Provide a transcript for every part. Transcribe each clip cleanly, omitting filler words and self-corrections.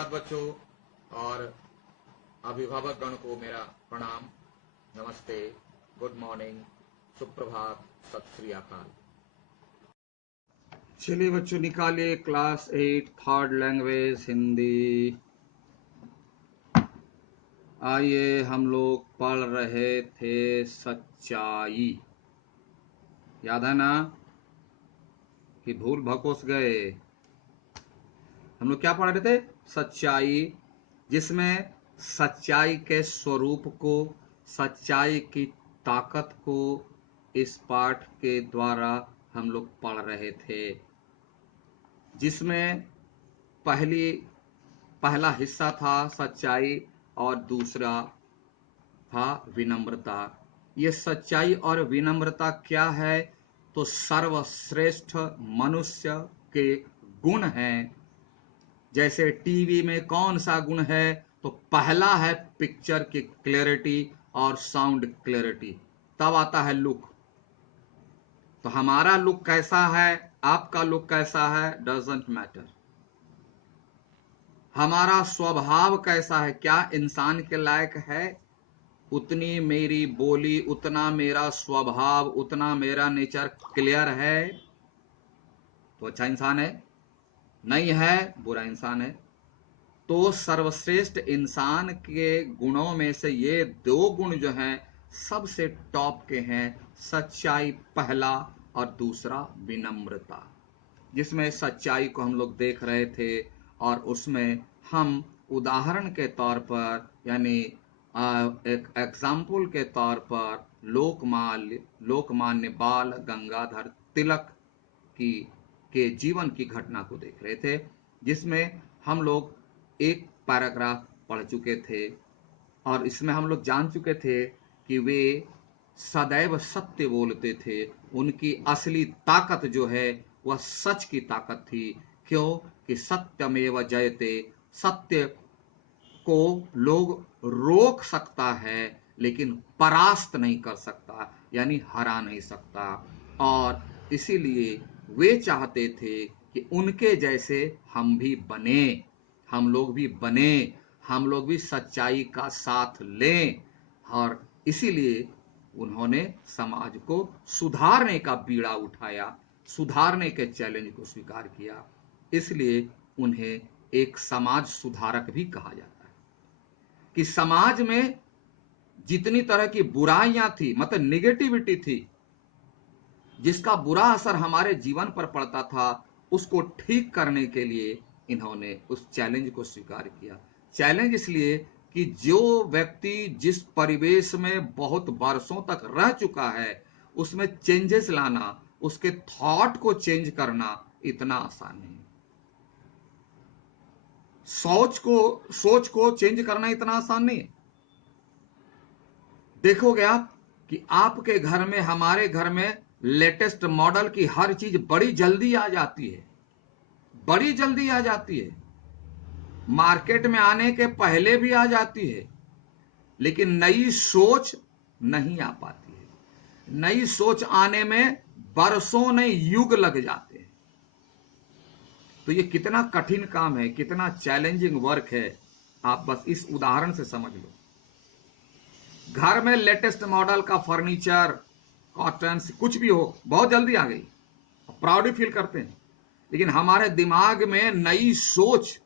धन्यवाद बच्चों, और अभिभावक गण को मेरा प्रणाम, नमस्ते, गुड मॉर्निंग, सुप्रभात, सत श्री अकाल। चलिए बच्चों, निकालिए क्लास 8 थर्ड लैंग्वेज हिंदी। आइए, हम लोग पढ़ रहे थे सच्चाई, याद है ना कि भूल भकोस गए? हम लोग क्या पढ़ रहे थे? सच्चाई, जिसमें सच्चाई के स्वरूप को, सच्चाई की ताकत को इस पाठ के द्वारा हम लोग पढ़ रहे थे, जिसमें पहला हिस्सा था सच्चाई और दूसरा था विनम्रता। ये सच्चाई और विनम्रता क्या है? तो सर्वश्रेष्ठ मनुष्य के गुण हैं। जैसे टीवी में कौन सा गुण है? तो पहला है पिक्चर की क्लैरिटी और साउंड क्लैरिटी, तब आता है लुक। तो हमारा लुक कैसा है, आपका लुक कैसा है, डजंट मैटर। हमारा स्वभाव कैसा है, क्या इंसान के लायक है? उतनी मेरी बोली, उतना मेरा स्वभाव, उतना मेरा नेचर क्लियर है तो अच्छा इंसान है, नहीं है बुरा इंसान है। तो सर्वश्रेष्ठ इंसान के गुणों में से ये दो गुण जो हैं सबसे टॉप के हैं, सच्चाई पहला और दूसरा विनम्रता, जिसमें सच्चाई को हम लोग देख रहे थे। और उसमें हम उदाहरण के तौर पर, यानी एक एग्जाम्पल के तौर पर लोकमान्य बाल गंगाधर तिलक की के जीवन की घटना को देख रहे थे, जिसमें हम लोग एक पैराग्राफ पढ़ चुके थे और इसमें हम लोग जान चुके थे कि वे सदैव सत्य बोलते थे। उनकी असली ताकत जो है वह सच की ताकत थी। क्यों? कि सत्यमेव जयते, सत्य को लोग रोक सकता है लेकिन परास्त नहीं कर सकता, यानी हरा नहीं सकता। और इसीलिए वे चाहते थे कि उनके जैसे हम भी बने, हम लोग भी बने, हम लोग भी सच्चाई का साथ लें। और इसीलिए उन्होंने समाज को सुधारने का बीड़ा उठाया, सुधारने के चैलेंज को स्वीकार किया। इसलिए उन्हें एक समाज सुधारक भी कहा जाता है। कि समाज में जितनी तरह की बुराइयां थी, मतलब निगेटिविटी थी, जिसका बुरा असर हमारे जीवन पर पड़ता था, उसको ठीक करने के लिए इन्होंने उस चैलेंज को स्वीकार किया। चैलेंज इसलिए कि जो व्यक्ति जिस परिवेश में बहुत वर्षों तक रह चुका है, उसमें चेंजेस लाना, उसके थॉट को चेंज करना इतना आसान नहीं। सोच को चेंज करना इतना आसान नहीं है। देखोगे आप कि आपके घर में, हमारे घर में लेटेस्ट मॉडल की हर चीज बड़ी जल्दी आ जाती है, बड़ी जल्दी आ जाती है, मार्केट में आने के पहले भी आ जाती है, लेकिन नई सोच नहीं आ पाती है। नई सोच आने में बरसों नहीं, युग लग जाते हैं। तो ये कितना कठिन काम है, कितना चैलेंजिंग वर्क है, आप बस इस उदाहरण से समझ लो। घर में लेटेस्ट मॉडल का फर्नीचर, कॉटन, कुछ भी हो, बहुत जल्दी आ गई, प्राउड फील करते हैं। लेकिन हमारे दिमाग में नई सोच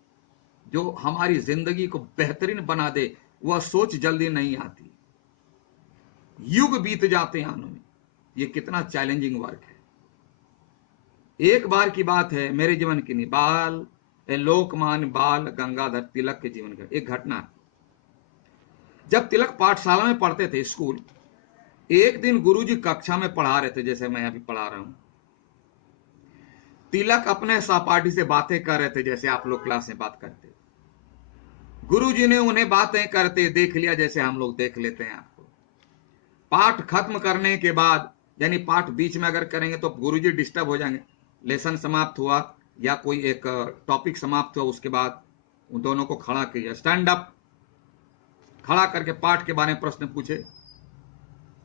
जो हमारी जिंदगी को बेहतरीन बना दे, वह सोच जल्दी नहीं आती, युग बीत जाते हैं आने में। यह कितना चैलेंजिंग वर्क है। एक बार की बात है, मेरे जीवन की नहीं, लोकमान्य बाल गंगाधर तिलक के जीवन का एक घटना है। जब तिलक पाठशाला में पढ़ते थे, स्कूल, एक दिन गुरुजी कक्षा में पढ़ा रहे थे, जैसे मैं अभी पढ़ा रहा हूं। तिलक अपने सहपाठी से बातें कर रहे थे, जैसे आप लोग क्लास में बात करते। गुरुजी ने उन्हें बातें करते देख लिया, जैसे हम लोग देख लेते हैं आपको। पाठ खत्म करने के बाद, यानी पाठ बीच में अगर करेंगे तो गुरुजी डिस्टर्ब हो जाएंगे। लेसन समाप्त हुआ या कोई एक टॉपिक समाप्त हुआ, उसके बाद उन दोनों को खड़ा किया, स्टैंड अप, खड़ा करके पाठ के बारे में प्रश्न पूछे।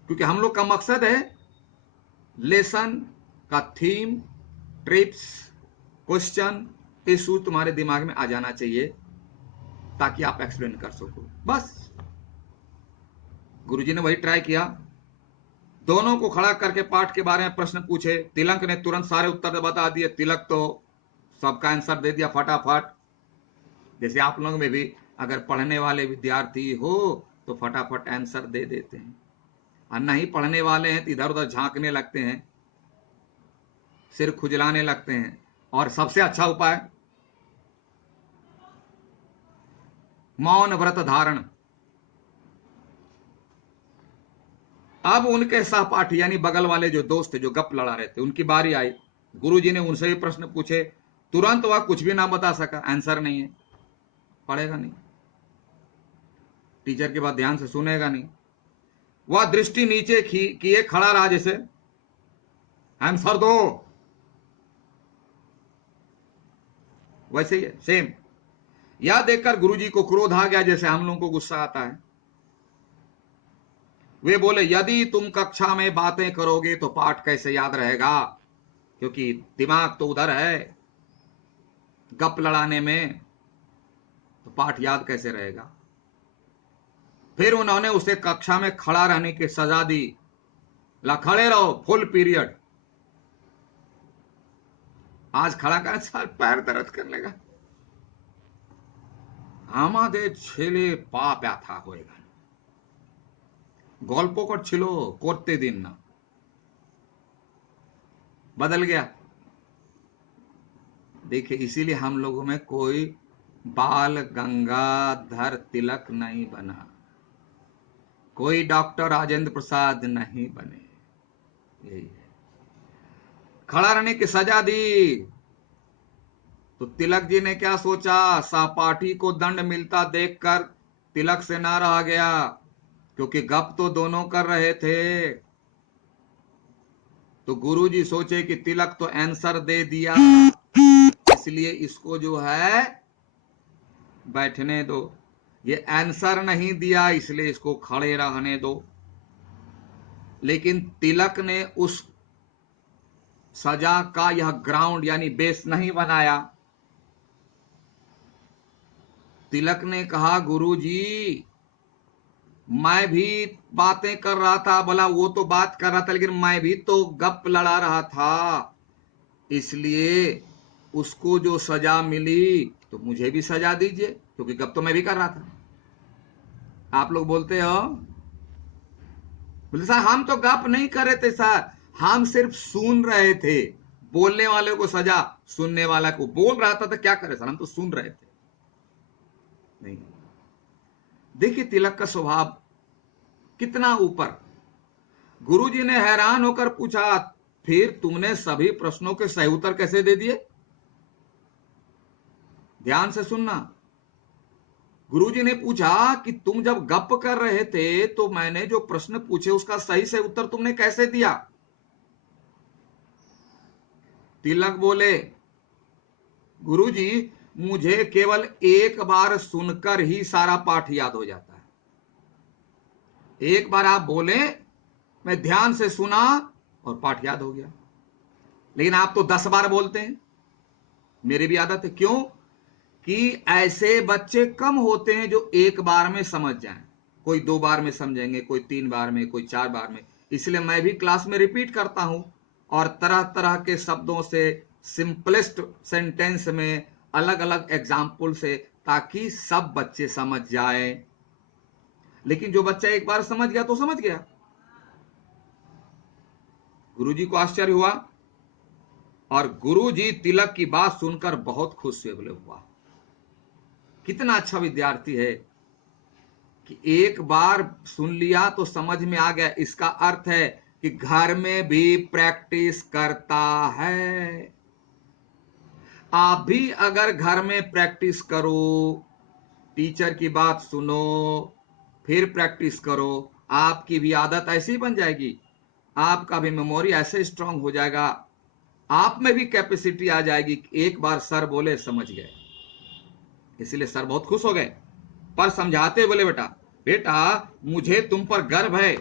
क्योंकि हम लोग का मकसद है लेसन का थीम, ट्रिप्स, क्वेश्चन, इशू तुम्हारे दिमाग में आ जाना चाहिए। ताकि आप एक्सप्लेन कर सको। बस गुरुजी ने वही ट्राई किया, दोनों को खड़ा करके पाठ के बारे में प्रश्न पूछे। तिलक ने तुरंत सारे उत्तर बता दिए। तिलक तो सबका आंसर दे दिया फटाफट। जैसे आप लोग में भी अगर पढ़ने वाले विद्यार्थी हो तो फटाफट आंसर दे देते हैं, और नहीं पढ़ने वाले हैं तो इधर उधर झांकने लगते हैं, सिर खुजलाने लगते हैं। और सबसे अच्छा उपाय मौन व्रत धारण। अब उनके सहपाठी यानी बगल वाले जो दोस्त थे जो गप लड़ा रहे थे, उनकी बारी आई। गुरुजी ने उनसे भी प्रश्न पूछे। तुरंत वह कुछ भी ना बता सका, आंसर नहीं है, पढ़ेगा नहीं, टीचर की बात ध्यान से सुनेगा नहीं। वह दृष्टि नीचे किए खड़ा रहा, जैसे आंसर दो, वैसे ही सेम। यह देखकर गुरुजी को क्रोध आ गया, जैसे हम लोगों को गुस्सा आता है। वे बोले, यदि तुम कक्षा में बातें करोगे तो पाठ कैसे याद रहेगा, क्योंकि दिमाग तो उधर है गप लड़ाने में, तो पाठ याद कैसे रहेगा। फिर उन्होंने उसे कक्षा में खड़ा रहने की सजा दी। ला खड़े रहो फुल पीरियड। आज खड़ा कर सर पैर दर्द करने लगा। আমাদের ছেলে পা ব্যথা হয়ে গেল, গল্প করছিল, করতে দিন না। बदल गया। देखिए इसीलिए हम लोगों में कोई बाल गंगाधर तिलक नहीं बना, कोई डॉक्टर राजेंद्र प्रसाद नहीं बने। यही है, खड़ा रहने की सजा दी। तो तिलक जी ने क्या सोचा, सहपाठी को दंड मिलता देखकर तिलक से ना रहा गया, क्योंकि गप तो दोनों कर रहे थे। तो गुरुजी सोचे कि तिलक तो आंसर दे दिया, इसलिए इसको जो है बैठने दो। ये आंसर नहीं दिया इसलिए इसको खड़े रहने दो। लेकिन तिलक ने उस सजा का यह ग्राउंड यानी बेस नहीं बनाया। तिलक ने कहा, गुरुजी मैं भी बातें कर रहा था, बोला वो तो बात कर रहा था लेकिन मैं भी तो गप लड़ा रहा था, इसलिए उसको जो सजा मिली तो मुझे भी सजा दीजिए, क्योंकि गप तो मैं भी कर रहा था। आप लोग बोलते हो, बोले सर हम तो गप नहीं कर रहे थे सर, हम सिर्फ सुन रहे थे। बोलने वाले को सजा, सुनने वाला को बोल रहा था तो क्या करे सर, हम तो सुन रहे थे। नहीं, देखिए तिलक का स्वभाव कितना ऊपर। गुरुजी ने हैरान होकर पूछा, फिर तुमने सभी प्रश्नों के सही उत्तर कैसे दे दिए। ध्यान से सुनना। गुरुजी ने पूछा कि तुम जब गप कर रहे थे तो मैंने जो प्रश्न पूछे उसका सही से उत्तर तुमने कैसे दिया। तिलक बोले, गुरुजी मुझे केवल एक बार सुनकर ही सारा पाठ याद हो जाता है। एक बार आप बोले, मैं ध्यान से सुना और पाठ याद हो गया। लेकिन आप तो 10 बार बोलते हैं, मेरी भी आदत है। क्यों कि ऐसे बच्चे कम होते हैं जो एक बार में समझ जाएं। कोई 2 बार में समझेंगे, कोई 3 बार में, कोई 4 बार में। इसलिए मैं भी क्लास में रिपीट करता हूं और तरह तरह के शब्दों से, सिंपलेस्ट सेंटेंस में, अलग अलग एग्जाम्पल से, ताकि सब बच्चे समझ जाए। लेकिन जो बच्चा एक बार समझ गया तो समझ गया। गुरुजी को आश्चर्य हुआ और गुरुजी तिलक की बात सुनकर बहुत खुश हुए। बोले वाह, कितना अच्छा विद्यार्थी है कि एक बार सुन लिया तो समझ में आ गया। इसका अर्थ है कि घर में भी प्रैक्टिस करता है। आप भी अगर घर में प्रैक्टिस करो, टीचर की बात सुनो, फिर प्रैक्टिस करो, आपकी भी आदत ऐसी बन जाएगी, आपका भी मेमोरी ऐसे स्ट्रांग हो जाएगा, आप में भी कैपेसिटी आ जाएगी कि एक बार सर बोले समझ गए। इसलिए सर बहुत खुश हो गए, पर समझाते बोले, बेटा बेटा मुझे तुम पर गर्व है,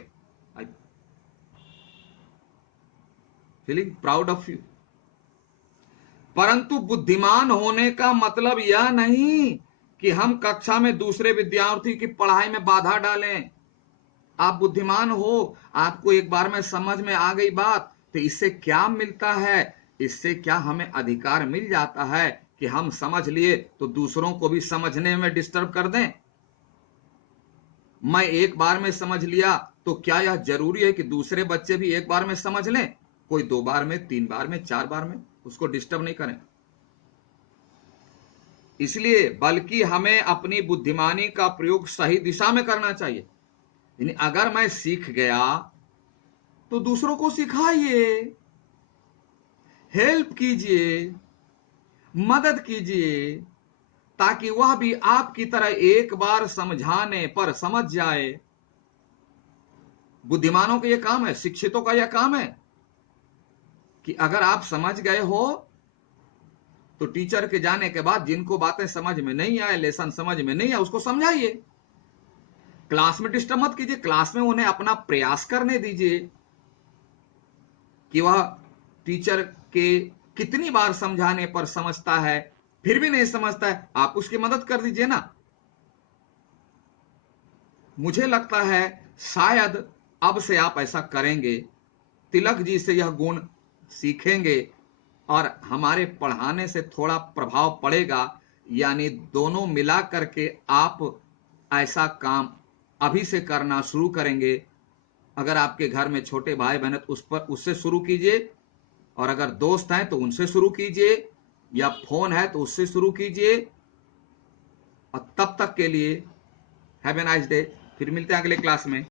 फीलिंग प्राउड ऑफ यू। परंतु बुद्धिमान होने का मतलब यह नहीं कि हम कक्षा में दूसरे विद्यार्थी की पढ़ाई में बाधा डालें। आप बुद्धिमान हो, आपको एक बार में समझ में आ गई बात, तो इससे क्या मिलता है? इससे क्या हमें अधिकार मिल जाता है कि हम समझ लिए तो दूसरों को भी समझने में डिस्टर्ब कर दें? मैं एक बार में समझ लिया तो क्या यह जरूरी है कि दूसरे बच्चे भी एक बार में समझ लें? कोई 2 बार में, 3 बार में, 4 बार में, उसको डिस्टर्ब नहीं करें। इसलिए बल्कि हमें अपनी बुद्धिमानी का प्रयोग सही दिशा में करना चाहिए। यानी अगर मैं सीख गया तो दूसरों को सिखाइए, हेल्प कीजिए, मदद कीजिए, ताकि वह भी आपकी तरह एक बार समझाने पर समझ जाए। बुद्धिमानों का यह काम है, शिक्षितों का यह काम है कि अगर आप समझ गए हो तो टीचर के जाने के बाद जिनको बातें समझ में नहीं आए, लेसन समझ में नहीं आए, उसको समझाइए। क्लास में डिस्टर्ब मत कीजिए, क्लास में उन्हें अपना प्रयास करने दीजिए कि वह टीचर के कितनी बार समझाने पर समझता है। फिर भी नहीं समझता है, आप उसकी मदद कर दीजिए ना। मुझे लगता है शायद अब से आप ऐसा करेंगे, तिलक जी से यह गुण सीखेंगे और हमारे पढ़ाने से थोड़ा प्रभाव पड़ेगा। यानी दोनों मिला करके आप ऐसा काम अभी से करना शुरू करेंगे। अगर आपके घर में छोटे भाई बहन तो उससे शुरू कीजिए, और अगर दोस्त हैं तो उनसे शुरू कीजिए, या फोन है तो उससे शुरू कीजिए। और तब तक के लिए हैव ए नाइस डे। फिर मिलते हैं अगले क्लास में।